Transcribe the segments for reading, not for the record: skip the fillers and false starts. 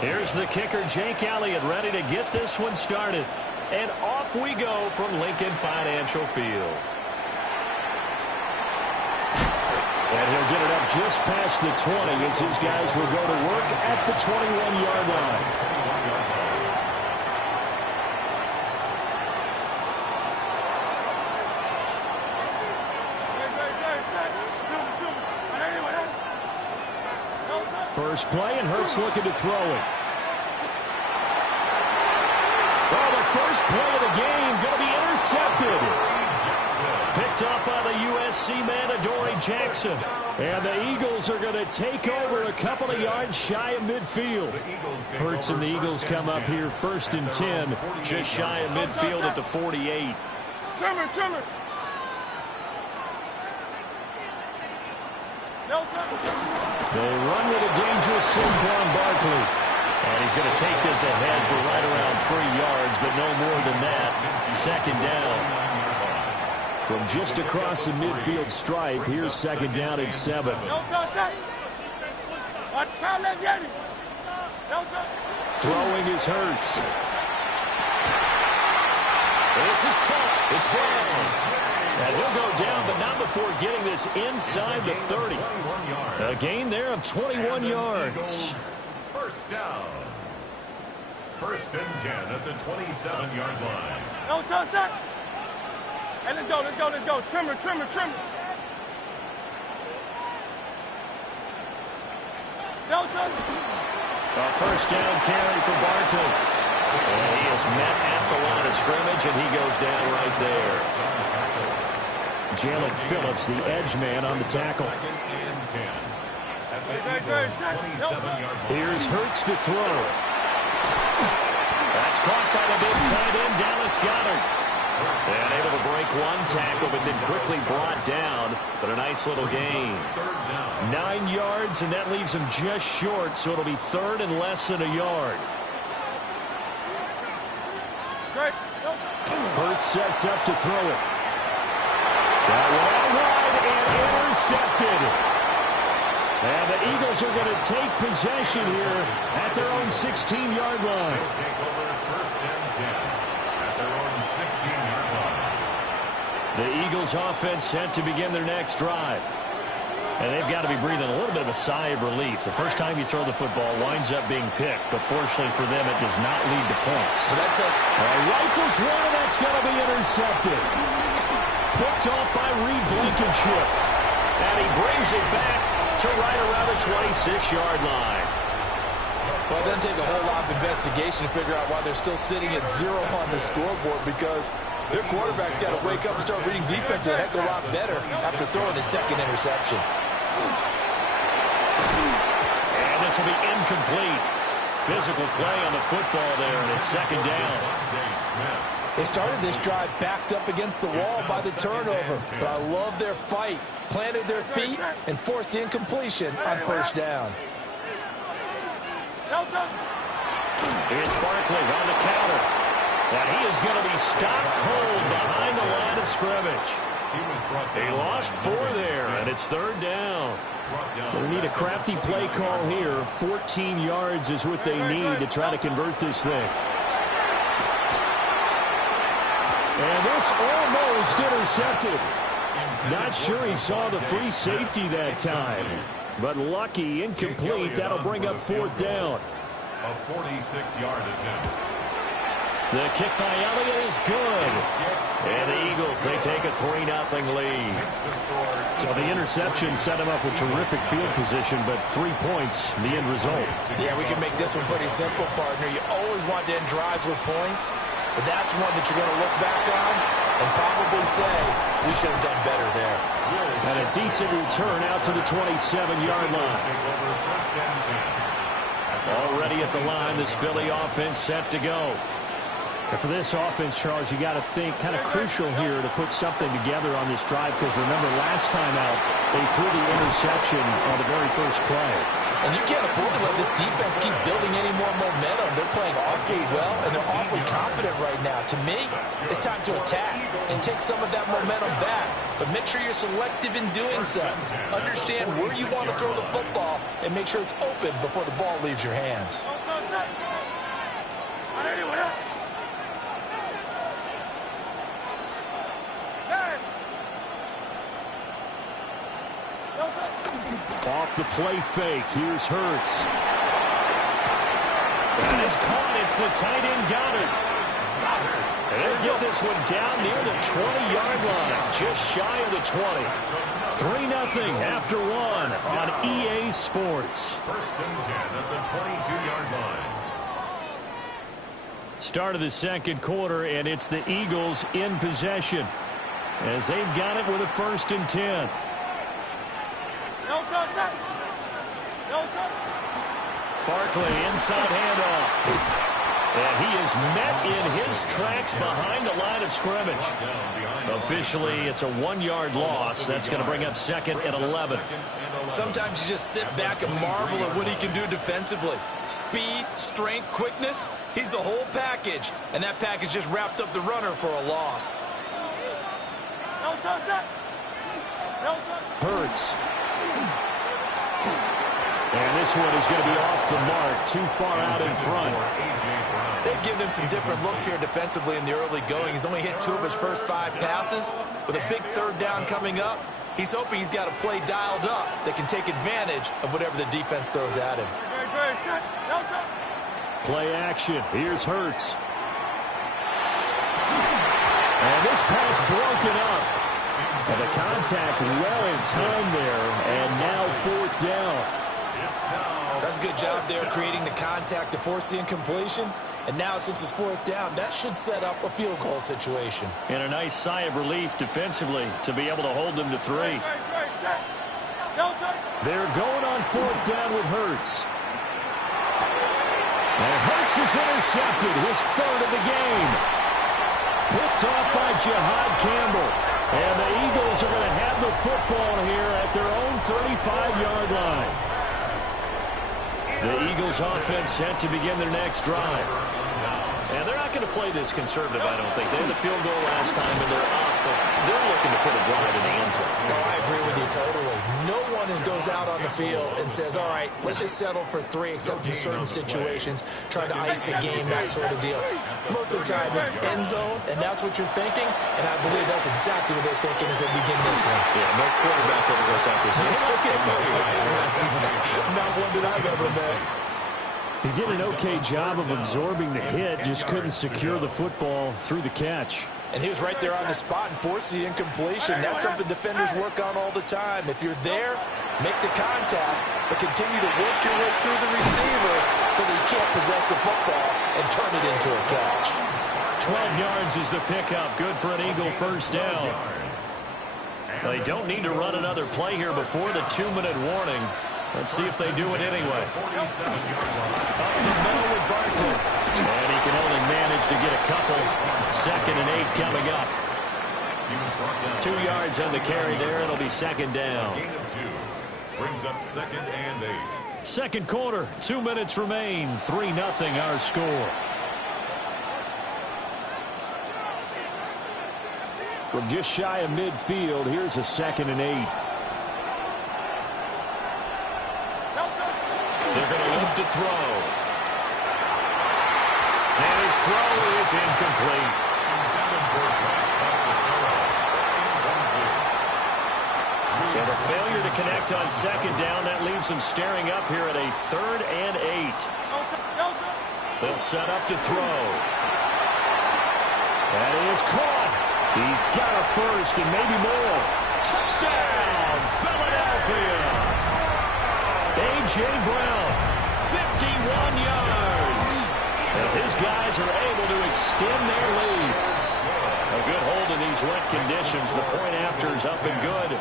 Here's the kicker, Jake Elliott, ready to get this one started. And off we go from Lincoln Financial Field. And he'll get it up just past the 20 as his guys will go to work at the 21-yard line. First play, and Hurts looking to throw it. Oh, the first play of the game going to be intercepted. Picked off by the USC man, Adoree Jackson. And the Eagles are going to take over a couple of yards shy of midfield. Hurts and the Eagles come up here first and 10. Just shy of midfield at the 48. Trimmer. They run with a dangerous Saquon Barkley. And he's going to take this ahead for right around 3 yards, but no more than that. Second down. From just across the midfield stripe, here's second down and 7. Throwing is Hurts. This is caught. It's Brown. And he'll go down, but not before getting this inside the 30. A gain there of 21 yards. First down. First and 10 at the 27-yard line. No touchdown. Hey, let's go. Trimmer. No touchdown. A first down carry for Barkley. And he is met at the line of scrimmage, and he goes down right there. Jalen Phillips, the edge man on the tackle. Here's Hurts to throw. That's caught by the big tight end, Dallas Goedert. And able to break one tackle, but then quickly brought down. But a nice little gain. 9 yards, and that leaves him just short, so it'll be third and less than a yard. Hurts sets up to throw it. That one out wide and intercepted. And the Eagles are going to take possession here at their own 16-yard line. Take over first and 10 at their own 16-yard line. The Eagles offense set to begin their next drive. And they've got to be breathing a little bit of a sigh of relief. The first time you throw the football winds up being picked, but fortunately for them, it does not lead to points. So that's rifles one, and that's going to be intercepted. Picked off by Reed Blankenship. And he brings it back to right around the 26-yard line. Well, it doesn't take a whole lot of investigation to figure out why they're still sitting at 0 on the scoreboard, because their quarterback's got to wake up and start reading defense a heck of a lot better after throwing his second interception. And this will be incomplete. Physical play on the football there, and it's second down. They started this drive backed up against the wall by the turnover, but I love their fight. Planted their feet and forced the incompletion on first down. It's Barkley on the counter. And he is going to be stopped cold behind the line of scrimmage. They lost 4 there, and it's third down. They need a crafty play call here. 14 yards is what they need to try to convert this thing. And this almost intercepted. Not sure he saw the free safety that time. But lucky, incomplete. That'll bring up fourth down. A 46-yard attempt. The kick by Elliott is good. And the Eagles, they take a 3-0 lead. So the interception set him up with terrific field position, but 3 points, the end result. Yeah, we can make this one pretty simple, partner. You always want to end drives with points, but that's one that you're going to look back on and probably say, we should have done better there. And a decent return out to the 27-yard line. Already at the line, this Philly offense set to go. And for this offense, Charles, you got to think kind of crucial here to put something together on this drive, because remember last time out, they threw the interception on the very first play. And you can't afford to let this defense keep building any more momentum. They're playing awfully well, and they're awfully confident right now. To me, it's time to attack and take some of that momentum back. But make sure you're selective in doing so. Understand where you want to throw the football and make sure it's open before the ball leaves your hands. Off the play fake. Here's Hurts. That is caught. It's the tight end Goddard. And they'll get this one down near the 20-yard line, just shy of the 20. 3-0 after one on EA Sports. First and 10 at the 22-yard line. Start of the second quarter, and it's the Eagles in possession as they've got it with a 1st and 10. Barkley inside handoff. And he is met in his tracks behind the line of scrimmage. Officially, it's a 1-yard loss. That's going to bring up 2nd and 11. Sometimes you just sit back and marvel at what he can do defensively. Speed, strength, quickness. He's the whole package. And that package just wrapped up the runner for a loss. Hurts. And this one is going to be off the mark, too far out in front. They've given him some different looks here defensively in the early going. He's only hit 2 of his first 5 passes. With a big 3rd down coming up, he's hoping he's got a play dialed up that can take advantage of whatever the defense throws at him. Play action. Here's Hurts. And this pass broken up. And the contact well in time there, and now 4th down. That's a good job there creating the contact to force the incompletion. And now since it's 4th down, that should set up a field goal situation. And a nice sigh of relief defensively to be able to hold them to 3. They're going on 4th down with Hurts. And Hurts is intercepted, his 3rd of the game. Picked off by Jihad Campbell. And the Eagles are going to have the football here at their own 35-yard line. The Eagles offense set to begin their next drive. And they're not going to play this conservative, I don't think. They had the field goal last time, and they're up, but they're looking to put a drive in the end zone. No, I agree with you totally. No one goes out on the field and says, all right, let's just settle for 3, except in certain situations, trying to ice a game, that sort of deal. Most of the time, it's end zone, and that's what you're thinking, and I believe that's exactly what they're thinking as they begin this one. Yeah, no quarterback ever goes out there saying, let's get Not one that I've ever met. He did an okay job of absorbing the hit, just couldn't secure the football through the catch. And he was right there on the spot and forced the incompletion. That's something defenders work on all the time. If you're there, make the contact, but continue to work your way through the receiver so that you can't possess the football and turn it into a catch. 12 yards is the pickup. Good for an Eagle 1st down. They don't need to run another play here before the 2-minute warning. Let's see if they do it anyway. Up the middle with Barkley. And he can only manage to get a couple. 2nd and 8 coming up. 2 yards on the carry there. It'll be 2nd down. Gain of 2. Brings up 2nd and 8. Second quarter. 2 minutes remain. 3-0 our score. From just shy of midfield, here's a 2nd and 8. They're going to look to throw. And his throw is incomplete. So the failure to connect on 2nd down, that leaves them staring up here at a 3rd and 8. They'll set up to throw. That is caught. He's got a 1st and maybe more. Touchdown, Philadelphia. A.J. Brown, 51 yards. As his guys are able to extend their lead. A good hold in these wet conditions. The point after is up and good.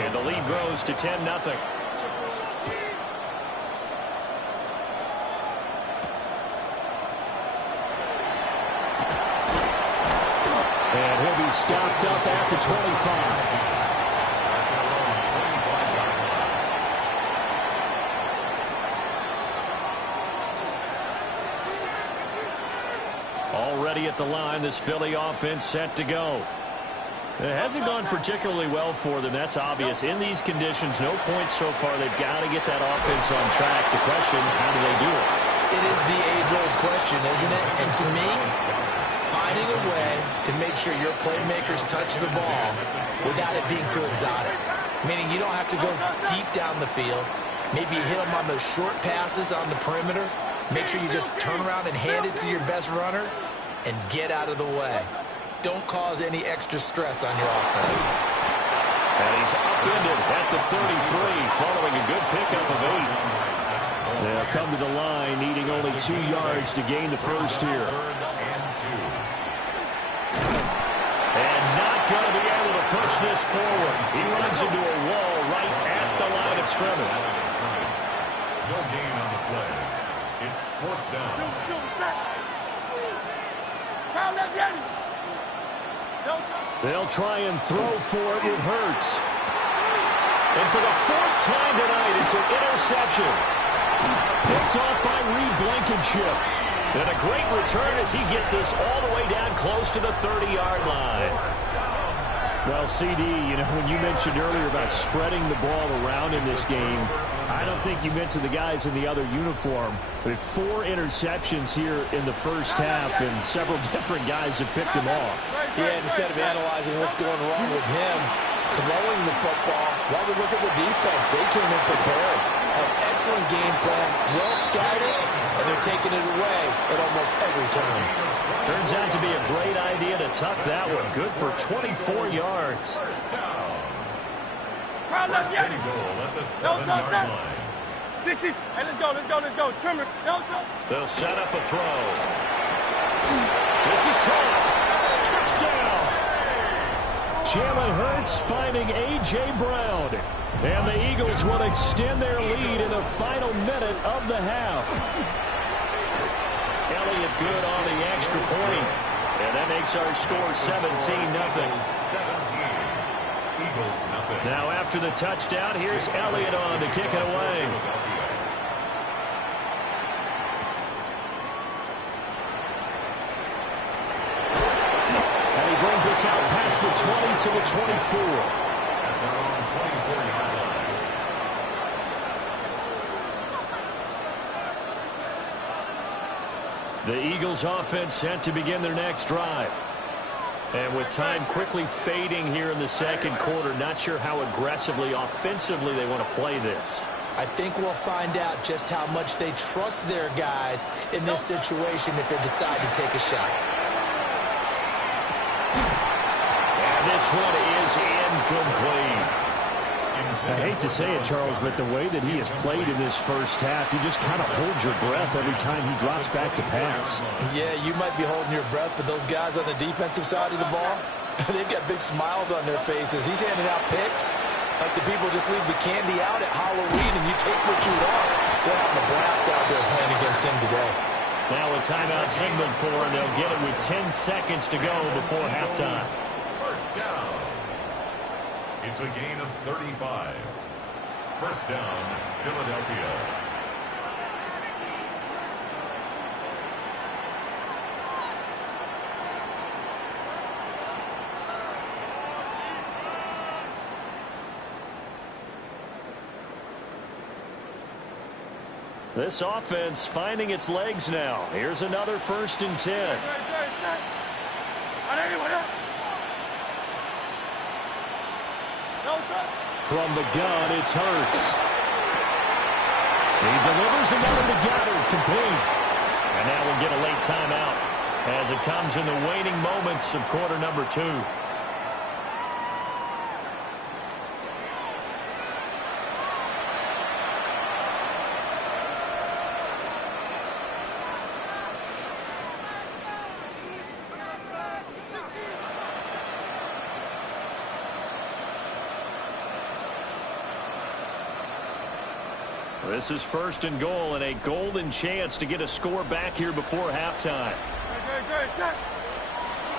And the lead grows to 10-0. And he'll be stopped up at the 25. ready at the line. This Philly offense set to go. It hasn't gone particularly well for them. That's obvious. In these conditions, no points so far. They've got to get that offense on track. The question, how do they do it? It is the age-old question, isn't it? And to me, finding a way to make sure your playmakers touch the ball without it being too exotic. Meaning you don't have to go deep down the field. Maybe you hit them on those short passes on the perimeter. Make sure you just turn around and hand it to your best runner and get out of the way. Don't cause any extra stress on your offense. And he's upended at the 33 following a good pickup of 8. They'll come to the line needing only 2 yards to gain the first here. And not going to be able to push this forward. He runs into a wall right at the line of scrimmage. No gain on the play. It's 4th down. They'll try and throw for it with Hurts. And for the 4th time tonight, it's an interception. Picked off by Reed Blankenship. And a great return as he gets this all the way down close to the 30-yard line. Well, CD, you know, when you mentioned earlier about spreading the ball around in this game, I don't think you meant to the guys in the other uniform. But 4 interceptions here in the first half, and several different guys have picked them off. Yeah, instead of analyzing what's going wrong with him throwing the football, why we look at the defense? They came in prepared. An excellent game plan, well scouted, and they're taking it away at almost every turn. Turns out to be a great idea to tuck that one. Good for 24 yards. First and goal at the 7-yard line. 60. Hey, let's go. Trimmer. They'll set up a throw. This is caught. Touchdown. Jalen Hurts finding A.J. Brown. And the Eagles will extend their lead in the final minute of the half. Elliott good on the extra point. And that makes our score 17-0. 17. Eagles nothing. Now after the touchdown, here's Elliott on to kick it away. And he brings us out past the 20 to the 24. At their own 24-yard line. The Eagles offense set to begin their next drive. And with time quickly fading here in the second quarter, not sure how aggressively, offensively they want to play this. I think we'll find out just how much they trust their guys in this situation if they decide to take a shot. And this one is incomplete. I hate to say it, Charles, but the way that he has played in this first half, you just kind of hold your breath every time he drops back to pass. Yeah, you might be holding your breath, but those guys on the defensive side of the ball, they've got big smiles on their faces. He's handing out picks like the people just leave the candy out at Halloween and you take what you want. They're having a blast out there playing against him today. Now a timeout signal for, and they'll get it with 10 seconds to go before halftime. First down. It's a gain of 35. First down, Philadelphia. This offense finding its legs now. Here's another 1st and 10. From the gun, it's Hurts. He delivers another together, complete. And now we'll get a late timeout as it comes in the waning moments of quarter number 2. This is 1st and goal and a golden chance to get a score back here before halftime.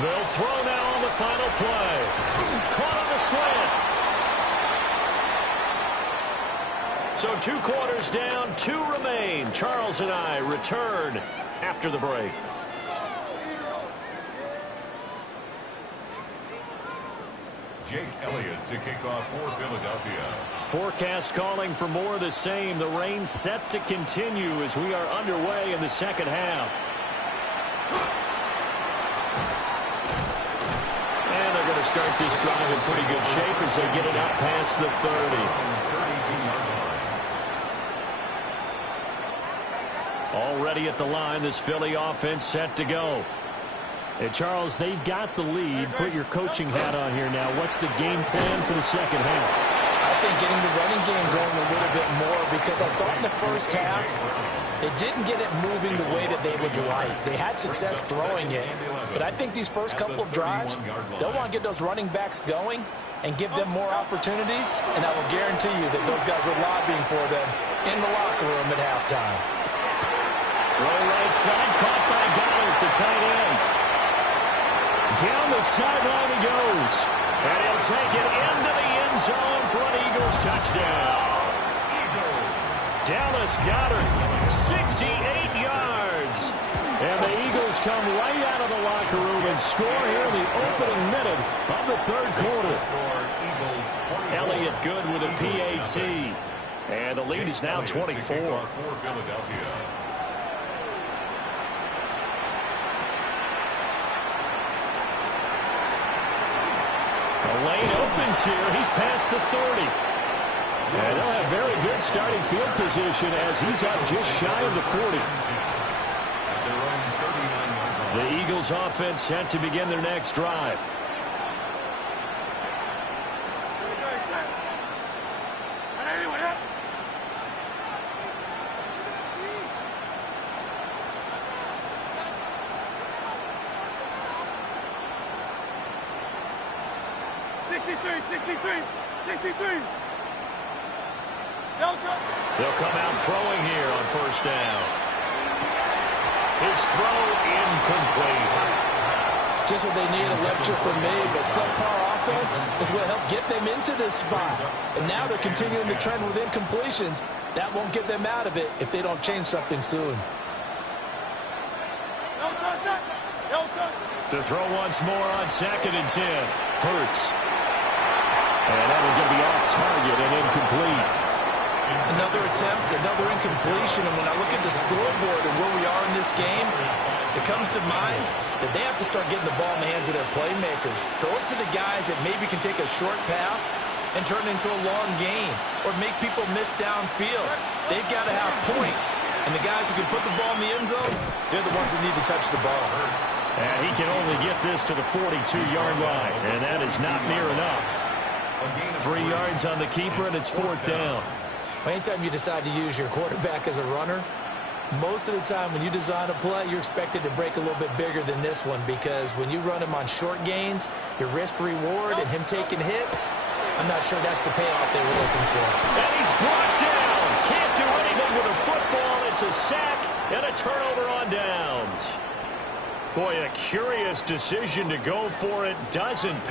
They'll throw now on the final play. Caught on the slant. So 2 quarters down, 2 remain. Charles and I return after the break. Jake Elliott to kick off for Philadelphia. Forecast calling for more of the same. The rain set to continue as we are underway in the second half. And they're going to start this drive in pretty good shape as they get it out past the 30. Already at the line, this Philly offense set to go. And Charles, they've got the lead. Put your coaching hat on here now. What's the game plan for the second half? I think getting the running game going a little bit more, because I thought in the first half they didn't get it moving the way that they would like. They had success throwing it, but I think these first couple of drives, they'll want to get those running backs going and give them more opportunities, and I will guarantee you that those guys were lobbying for them in the locker room at halftime. Throw right side, caught by Goddard, the tight end. Down the sideline he goes. And he'll take it into the end zone for an Eagles touchdown. Dallas Goedert, 68 yards. And the Eagles come right out of the locker room and score here in the opening minute of the third quarter. Elliott good with a PAT. And the lead is now 24. The lane opens here. He's past the 30. And they'll have very good starting field position as he's up just shy of the 40. The Eagles offense set to begin their next drive. They'll come out throwing here on first down. His throw incomplete. Just what they need, a lecture from me, but subpar offense is what helped get them into this spot. And now they're continuing the trend with incompletions. That won't get them out of it if they don't change something soon. To throw once more on 2nd and 10. Hurts. And that one going to be off target and incomplete. Another attempt, another incompletion, and when I look at the scoreboard and where we are in this game, it comes to mind that they have to start getting the ball in the hands of their playmakers. Throw it to the guys that maybe can take a short pass and turn it into a long gain or make people miss downfield. They've got to have points, and the guys who can put the ball in the end zone, they're the ones that need to touch the ball. And he can only get this to the 42-yard line, and that is not near enough. 3 yards on the keeper, and it's 4th down. Anytime you decide to use your quarterback as a runner, most of the time when you design a play, you're expected to break a little bit bigger than this one, because when you run him on short gains, your risk-reward and him taking hits, I'm not sure that's the payoff they were looking for. And he's brought down. Can't do anything with a football. It's a sack and a turnover on downs. Boy, a curious decision to go for it. Doesn't